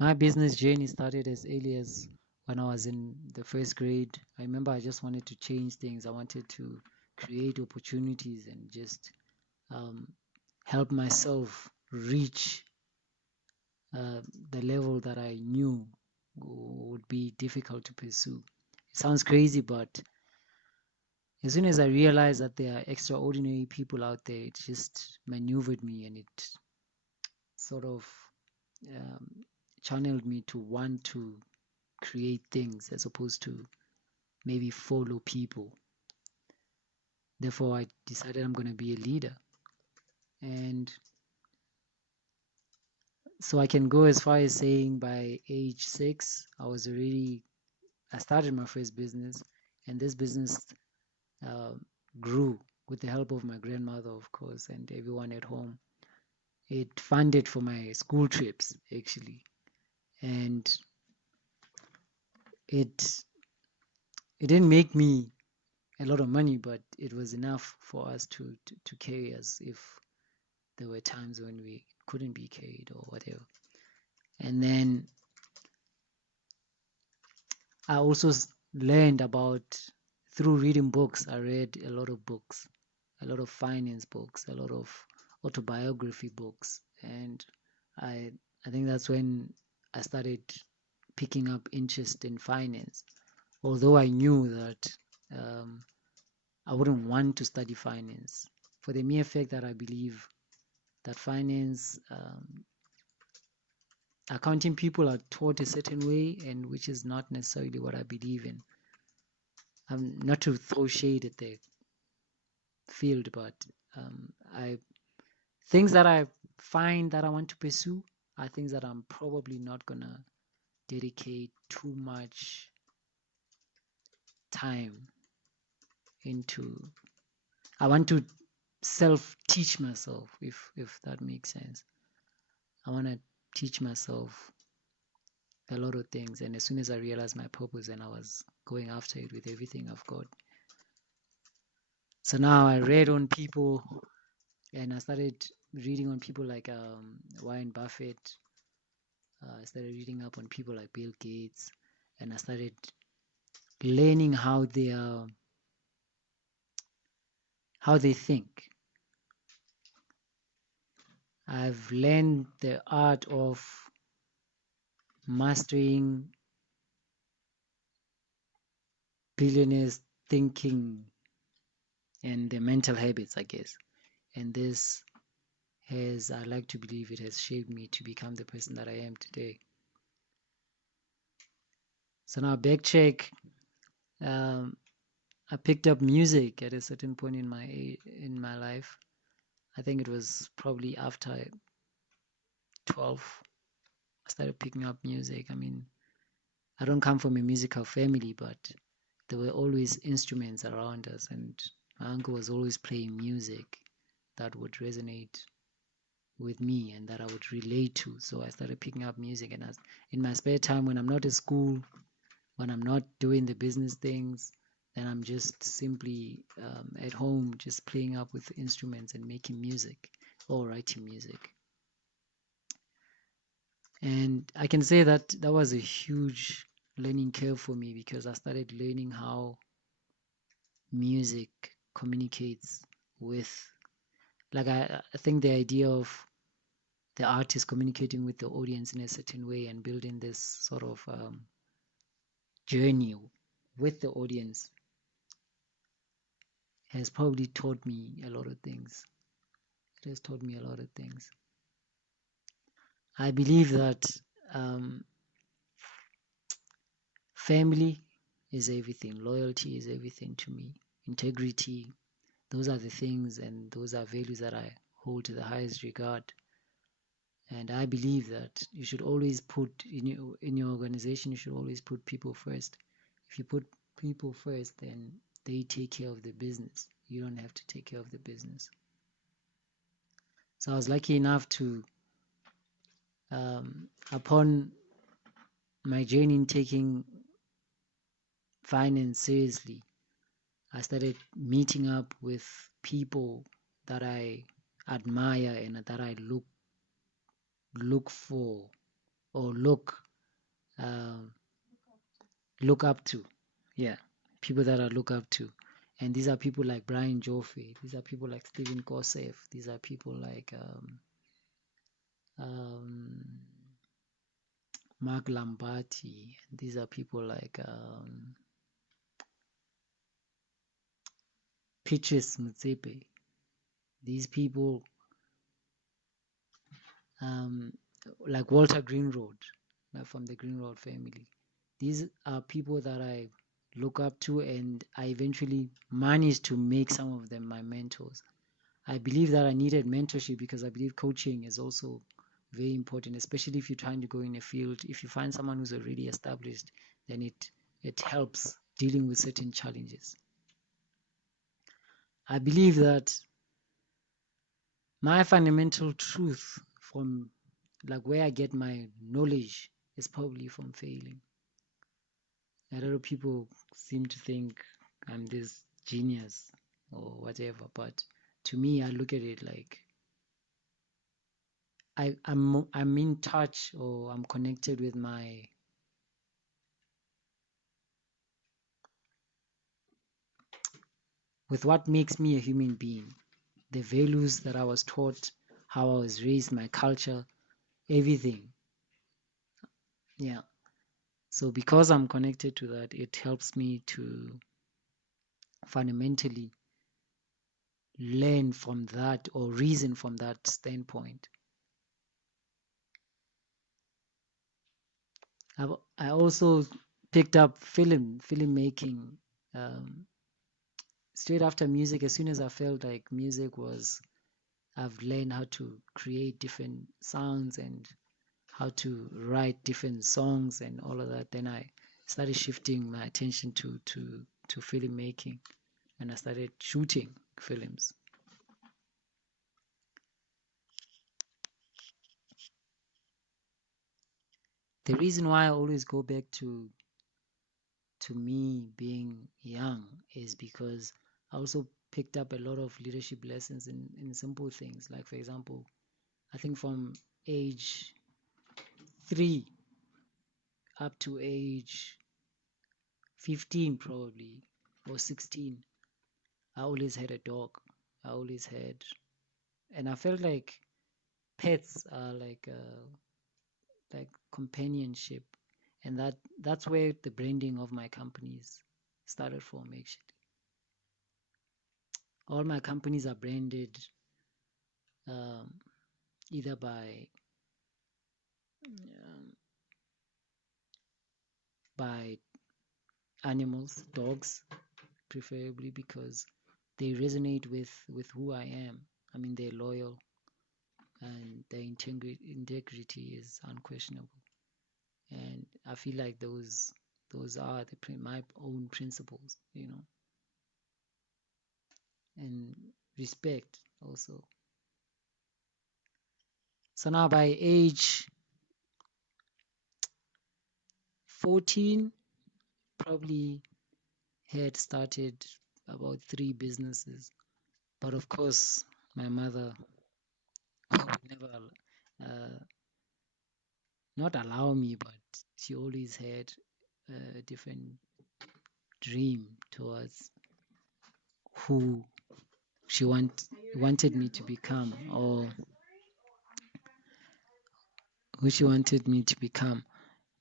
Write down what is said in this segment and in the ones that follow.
My business journey started as early as when I was in the first grade. I remember I just wanted to change things. I wanted to create opportunities and just um, help myself reach uh, the level that I knew would be difficult to pursue. It sounds crazy, but as soon as I realized that there are extraordinary people out there, it just maneuvered me and it sort of um, channeled me to want to create things as opposed to maybe follow people. Therefore, I decided I'm going to be a leader. And so I can go as far as saying by age 6, I started my first business, and this business uh, grew with the help of my grandmother, of course, and everyone at home. It funded for my school trips, actually, and it it didn't make me a lot of money, but it was enough for us to carry us if there were times when we couldn't be carried or whatever. And then I also learned about through reading books. I read a lot of books, a lot of finance books, a lot of autobiography books, and I I think that's when I started picking up interest in finance. Although I knew that um, I wouldn't want to study finance for the mere fact that I believe that finance accounting people are taught a certain way, and which is not necessarily what I believe in. Not to throw shade at the field, but I things that I find that I want to pursue are things that I'm probably not gonna dedicate too much time into. I want to self-teach myself, if that makes sense. I want to teach myself a lot of things, and as soon as I realized my purpose, and I was going after it with everything I've got. So now I read on people, and I started reading on people like Warren Buffett. I started reading up on people like Bill Gates, and I started learning how they think. I've learned the art of mastering billionaires' thinking and their mental habits, I guess. And this has, I like to believe, it has shaped me to become the person that I am today. So now backcheck. Um, I picked up music at a certain point in my life. I think it was probably after 12. I started picking up music. I mean, I don't come from a musical family, but there were always instruments around us, and my uncle was always playing music that would resonate with me and that I would relate to. So I started picking up music, and in my spare time, when I'm not at school, when I'm not doing the business things, then I'm just simply at home, just playing up with instruments and making music or writing music. And I can say that that was a huge learning curve for me because I started learning how music communicates with, like, I think the idea of the artist communicating with the audience in a certain way and building this sort of journey with the audience has probably taught me a lot of things. It has taught me a lot of things. I believe that um, family is everything, loyalty is everything to me, integrity. Those are the things and those are values that I hold to the highest regard. And I believe that you should always put in your organization, you should always put people first. If you put people first, then they take care of the business. You don't have to take care of the business. So I was lucky enough to, upon my journey in taking finance seriously, I started meeting up with people that I admire and that I look for or um, look up to. Yeah, people that I look up to. And these are people like Brian Joffe. These are people like Stephen Kosef. These are people like um, Mark Lambati. These are people like Petrus Mutsepe. These people, um, like Walter Greenroad, like from the Greenroad family. These are people that I look up to, and I eventually managed to make some of them my mentors. I believe that I needed mentorship because I believe coaching is also very important, especially if you're trying to go in a field. If you find someone who's already established, then it helps dealing with certain challenges. I believe that my fundamental truth from like where I get my knowledge is probably from failing. A lot of people seem to think I'm this genius or whatever, but to me, I look at it like I'm in touch, or I'm connected with with what makes me a human being, the values that I was taught, how I was raised, my culture, everything. Yeah. So because I'm connected to that, it helps me to fundamentally learn from that or reason from that standpoint. I also picked up filmmaking um, straight after music. As soon as I felt like music was, I've learned how to create different sounds and how to write different songs and all of that. Then I started shifting my attention to filmmaking, and I started shooting films. The reason why I always go back to me being young is because I also picked up a lot of leadership lessons in simple things. Like, for example, I think from age 3 up to age 15, probably, or 16, I always had a dog. I always had, and I felt like pets are like companionship, and that's where the branding of my companies started from. Actually, all my companies are branded um, either by animals, dogs, preferably, because they resonate with who I am. I mean, they're loyal, and their integrity is unquestionable. And I feel like those are my own principles, and respect also. So now by age 14, probably had started about 3 businesses. But of course, my mother would never uh, not allow me, but she always had a different dream towards who wanted me to become, or who she wanted me to become.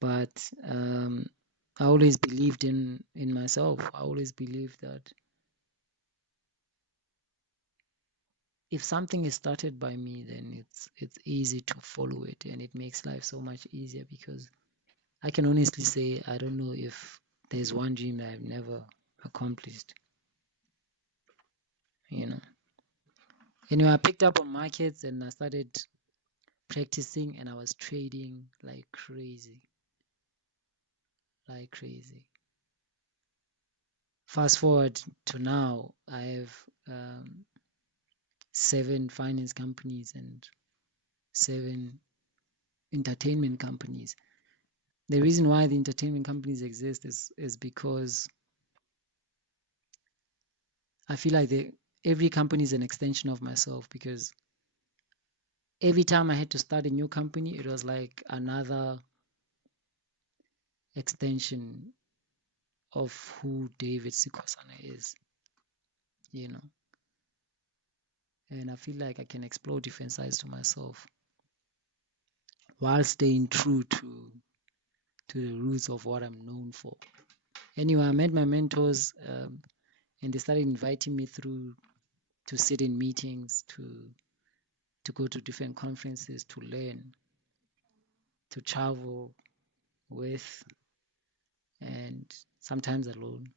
But I always believed in myself. I always believed that if something is started by me, then it's easy to follow it, and it makes life so much easier, because I can honestly say I don't know if there's one dream that I've never accomplished. You know. Anyway, I picked up on markets and I started practicing, and I was trading like crazy, like crazy. Fast forward to now, I have 7 finance companies and 7 entertainment companies. The reason why the entertainment companies exist is because I feel like every company is an extension of myself, because every time I had to start a new company, it was like another extension of who David Sikhosana is, you know. And I feel like I can explore different sides to myself while staying true to the roots of what I'm known for. Anyway, I met my mentors, and they started inviting me through to sit in meetings, to go to different conferences, to learn, to travel with, and sometimes alone,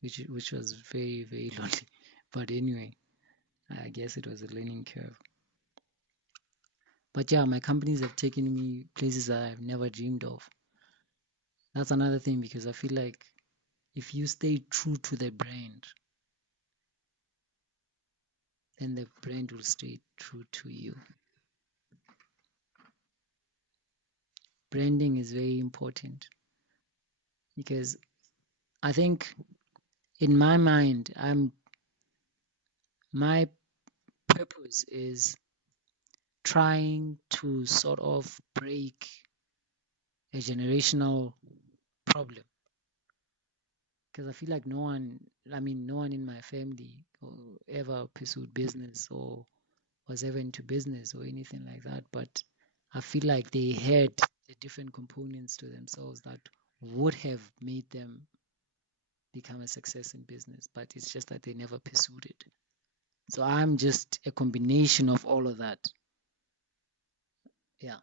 which was very, very lonely. But anyway, I guess it was a learning curve. But yeah, my companies have taken me places that I've never dreamed of. That's another thing, because I feel like if you stay true to the brand, then the brand will stay true to you. Branding is very important, because I think in my mind, my purpose is trying to sort of break a generational problem, because I feel like no one in my family ever pursued business or was ever into business or anything like that. But I feel like they had the different components to themselves that would have made them become a success in business, but it's just that they never pursued it. So I'm just a combination of all of that. Yeah.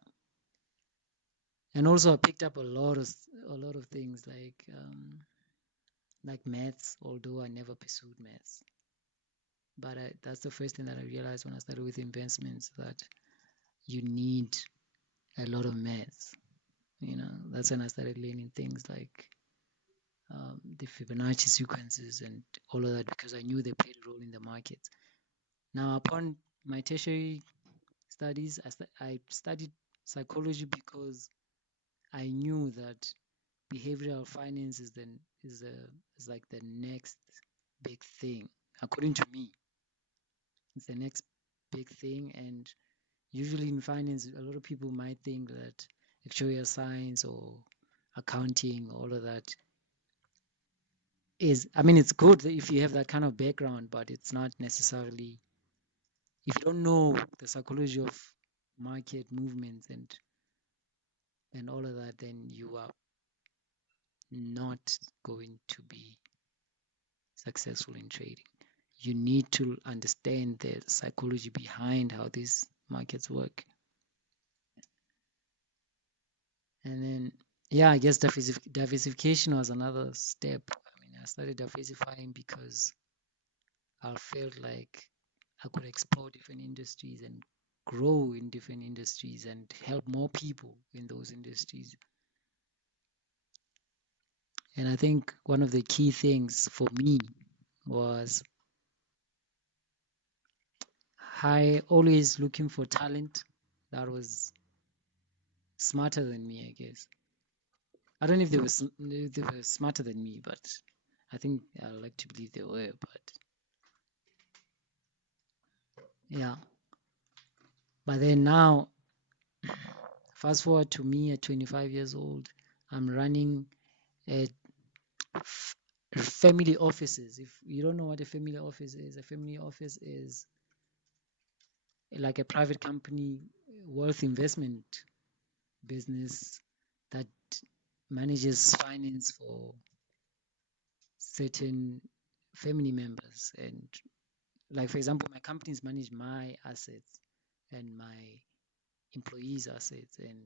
And also I picked up a lot of things like maths, although I never pursued maths. But that's the first thing that I realized when I started with investments, that you need a lot of maths. That's when I started learning things like the Fibonacci sequences and all of that, because I knew they played a role in the market. Now, upon my tertiary studies, I studied psychology because I knew that behavioral finance is like the next big thing. According to me, it's the next big thing. And usually in finance, a lot of people might think that actuarial science or accounting, all of that it's good if you have that kind of background, but it's not necessarily, if you don't know the psychology of market movements and all of that, then you are not going to be successful in trading. You need to understand the psychology behind how these markets work. And then, yeah, I guess diversification was another step. I started diversifying because I felt like I could explore different industries and grow in different industries and help more people in those industries. And I think one of the key things for me was I always looking for talent that was smarter than me, I guess. I don't know if if they were smarter than me, but I think I like to believe they were. But yeah, but then now, fast forward to me at 25 years old, I'm running a family offices. If you don't know what a family office is, a family office is like a private company, wealth investment business that manages finance for certain family members. And like, for example, my companies manage my assets and my employees' assets and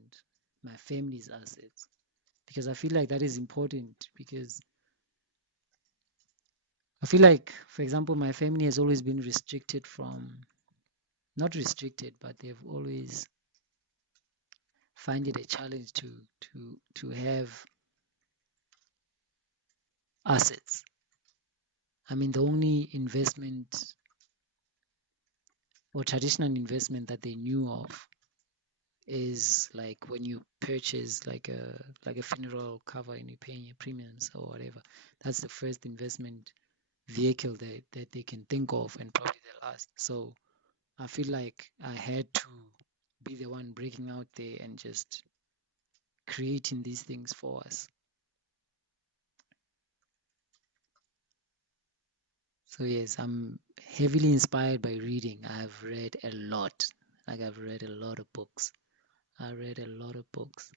my family's assets, because I feel like that is important. Because I feel like, for example, my family has always been restricted from, not restricted, but they've always find it a challenge to have assets. The only investment or traditional investment that they knew of is like when you purchase like a funeral cover and you're paying your premiums or whatever. That's the first investment vehicle that they can think of, and probably the last. So I feel like I had to be the one breaking out there and just creating these things for us. So yes, I'm heavily inspired by reading. I've read a lot. Like I've read a lot of books. I read a lot of books.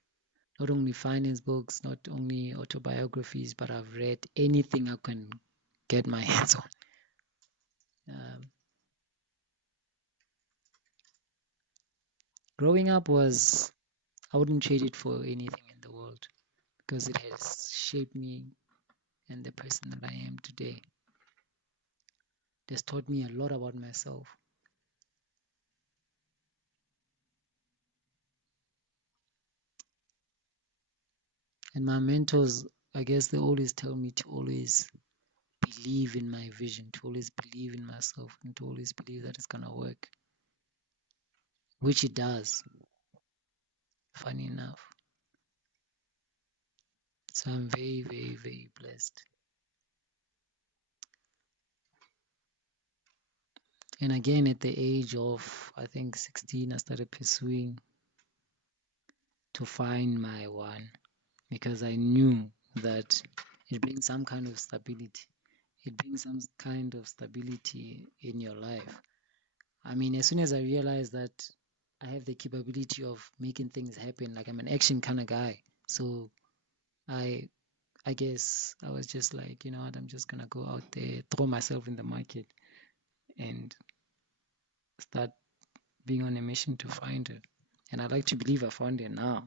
Not only finance books, not only autobiographies, but I've read anything I can get my hands on. Growing up was, I wouldn't trade it for anything in the world because it has shaped me and the person that I am today. It has taught me a lot about myself. And my mentors, I guess they always tell me to always believe in my vision, to always believe in myself, and to always believe that it's gonna work, which it does, funny enough. So I'm very, very, very blessed. And again, at the age of, I think, 16, I started pursuing to find my one because I knew that it brings some kind of stability. It brings some kind of stability in your life. I mean, as soon as I realized that I have the capability of making things happen, like I'm an action kind of guy. So I I guess I was just like, you know what, I'm just gonna go out there, throw myself in the market and start being on a mission to find it. And I like to believe I found it now.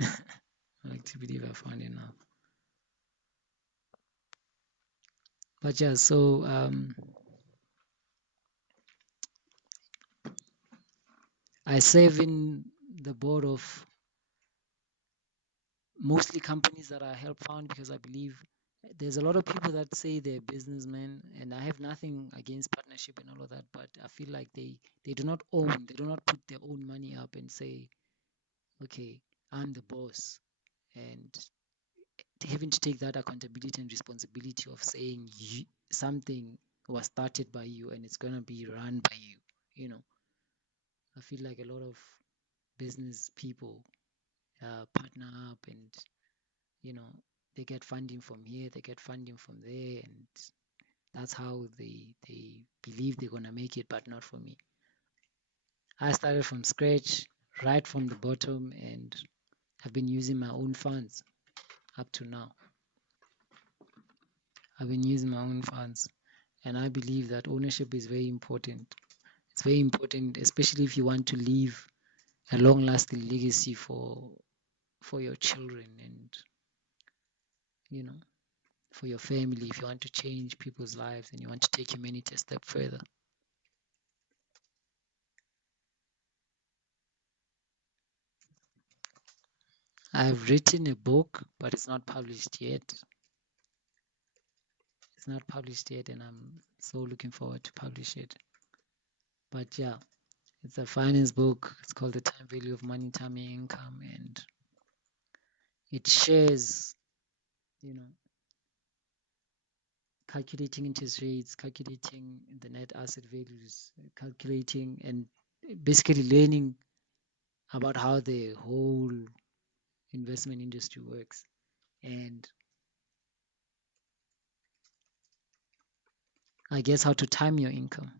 I like to believe I found it now. But yeah, so I serve in the board of mostly companies that I help found because I believe there's a lot of people that say they're businessmen, and I have nothing against partnership and all of that, but I feel like they do not own, they do not put their own money up and say, okay, I'm the boss, and having to take that accountability and responsibility of saying something was started by you and it's gonna be run by you. You know, I feel like a lot of business people partner up and you know they get funding from here, they get funding from there, and that's how they believe they're gonna make it, but not for me. I started from scratch, right from the bottom, and I've been using my own funds up to now. I've been using my own funds, and I believe that ownership is very important. It's very important, especially if you want to leave a long-lasting legacy for your children and you know for your family. If you want to change people's lives and you want to take humanity a step further. I've written a book, but it's not published yet. It's not published yet, and I'm so looking forward to publish it. But yeah, it's a finance book. It's called The Time Value of Money, Time, and Income, and it shares, you know, calculating interest rates, calculating the net asset values, calculating and basically learning about how the whole investment industry works and I guess how to time your income.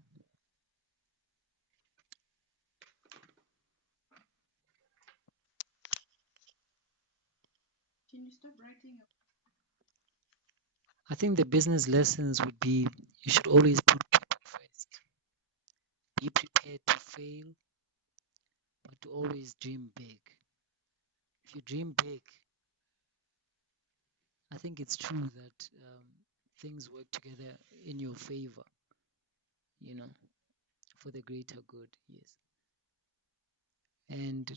I think the business lessons would be you should always put people first. Be prepared to fail, but to always dream big. If you dream big, I think it's true that things work together in your favor, you know, for the greater good, yes. And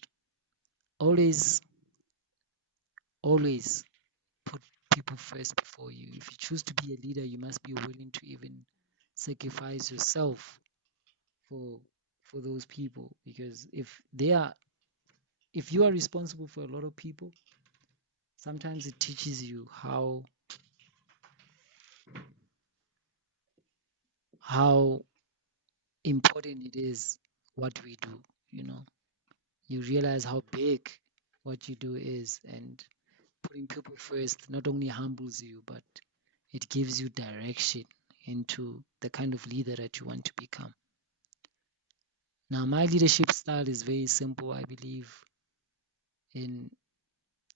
always, always put people first before you. If you choose to be a leader, you must be willing to even sacrifice yourself for for those people because if you are responsible for a lot of people, sometimes it teaches you how important it is what we do. You know, you realize how big what you do is, and putting people first not only humbles you, but it gives you direction into the kind of leader that you want to become. Now, my leadership style is very simple. I believe in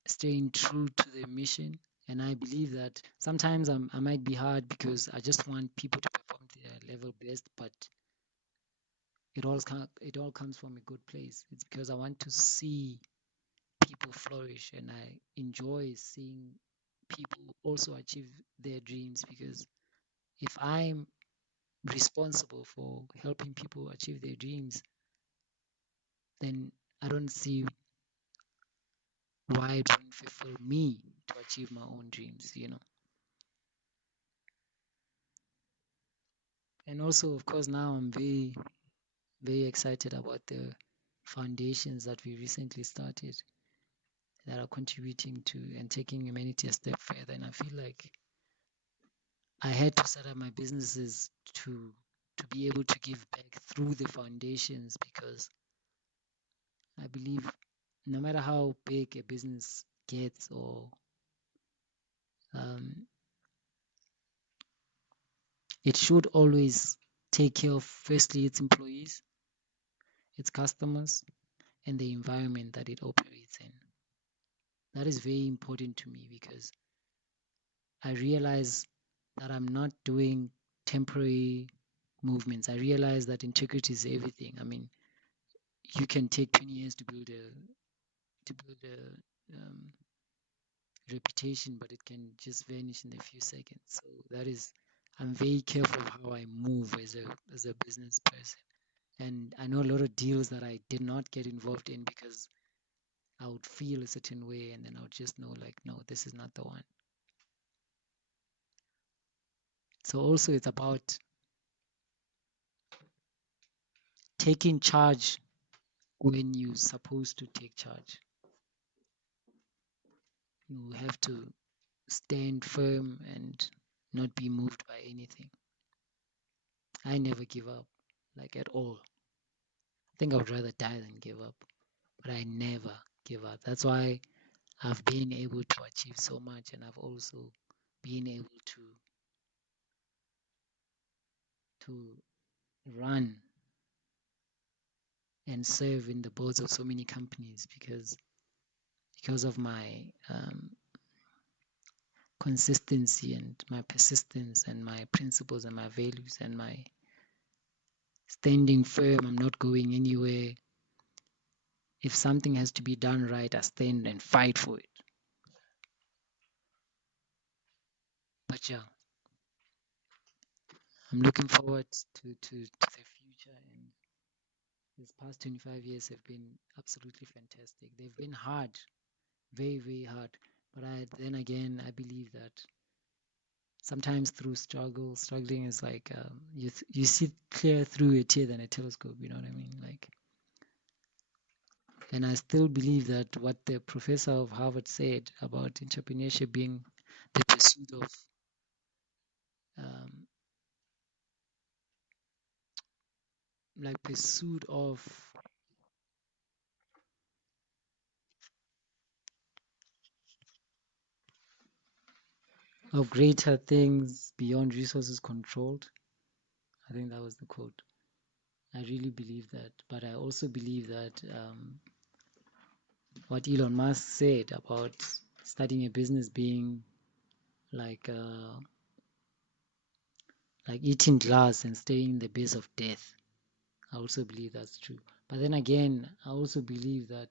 staying true to the mission. And I believe that sometimes I might be hard because I just want people to perform to their level best, but it all comes from a good place. It's because I want to see people flourish, and I enjoy seeing people also achieve their dreams, because if I'm responsible for helping people achieve their dreams, then I don't see why it wouldn't fulfill me to achieve my own dreams, you know. And also, of course, now I'm very excited about the foundations that we recently started that are contributing to and taking humanity a step further. And I feel like I had to set up my businesses to be able to give back through the foundations, because I believe no matter how big a business gets, or um, it should always take care of firstly its employees, its customers, and the environment that it operates in. That is very important to me, because I realize that I'm not doing temporary movements. I realize that integrity is everything. I mean, you can take 20 years to build a reputation, but it can just vanish in a few seconds. So that is, I'm very careful of how I move as a business person. And I know a lot of deals that I did not get involved in because I would feel a certain way, and then I would just know, like, no, this is not the one. So also it's about taking charge when you're supposed to take charge. You have to stand firm and not be moved by anything. I never give up, like, at all. I think I would rather die than give up, but I never give up. That's why I've been able to achieve so much, and I've also been able to run and serve in the boards of so many companies, because of my consistency and my persistence and my principles and my values and my standing firm. I'm not going anywhere. If something has to be done right, I stand and fight for it. But yeah, I'm looking forward to the future. And these past 25 years have been absolutely fantastic. They've been hard, very hard. But then again, I believe that sometimes through struggling is like, you see clear through a tear than a telescope. You know what I mean? Like, and I still believe that what the professor of Harvard said about entrepreneurship being the um, pursuit of greater things beyond resources controlled. I think that was the quote. I really believe that, but I also believe that what Elon Musk said about starting a business being like eating glass and staying in the base of death. I also believe that's true. But then again, I also believe that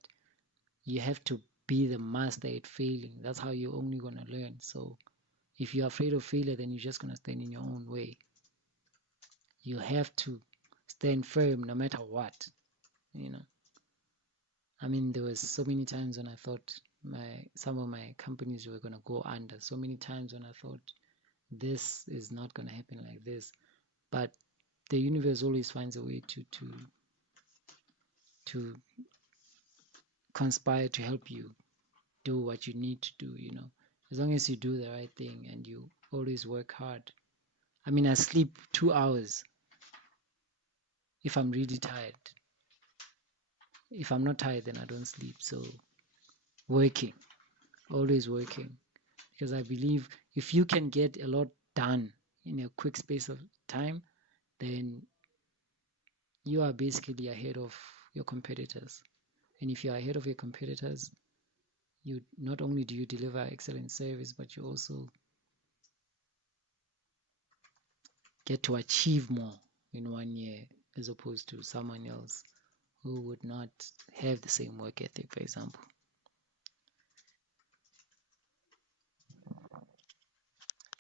you have to be the master at failing. That's how you're only gonna learn. So if you're afraid of failure, then you're just gonna stand in your own way. You have to stand firm no matter what. You know, I mean, there was so many times when I thought some of my companies were gonna go under. So many times when I thought this is not gonna happen like this. But the universe always finds a way to conspire to help you do what you need to do, you know. As long as you do the right thing and you always work hard. I mean, I sleep 2 hours if I'm really tired. If I'm not tired, then I don't sleep. So working, always working, because I believe if you can get a lot done in a quick space of time, then you are basically ahead of your competitors. And if you're ahead of your competitors, you not only do you deliver excellent service, but you also get to achieve more in 1 year as opposed to someone else who would not have the same work ethic, for example.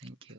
Thank you.